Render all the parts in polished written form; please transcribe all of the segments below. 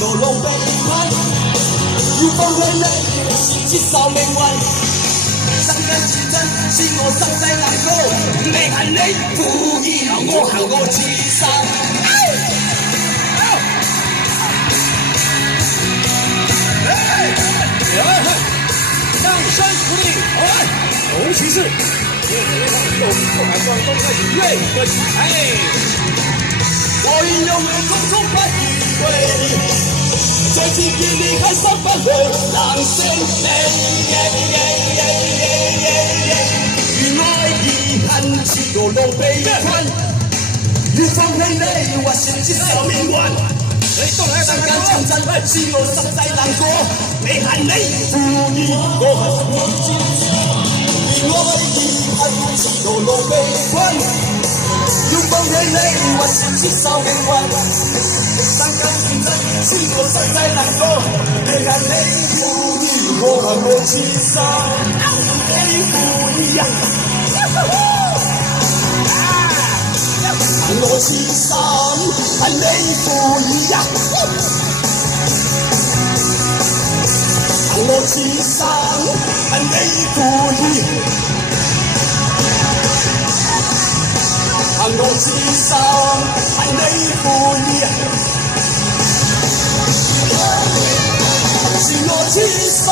路路被判，要放棄你，是接受命運。心跟自真，是我心底難過，未恨你負義，我行過自殺。掌聲鼓勵，尤其是不敢放鬆的音樂和舞台。我應用你種種不如歸，再次見你開心不累，冷聲如愛而恨，似個路被困，要放棄你，或是接受命運。世間戰爭，是我實際難過，未恨你負義，我恨我自殺。如愛而恨，似個路被困。要放棄你，還是接受命運？生根戰爭，是我實際難過，未恨你負義，我恨我自殺。你負義人，恨我自殺，恨你負義人，恨我自殺，恨你負義。恨我自殺，恨你負義，是我自殺。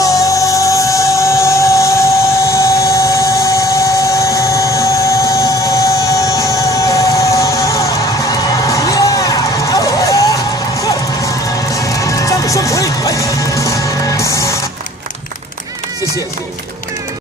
掌聲鼓勵，謝謝。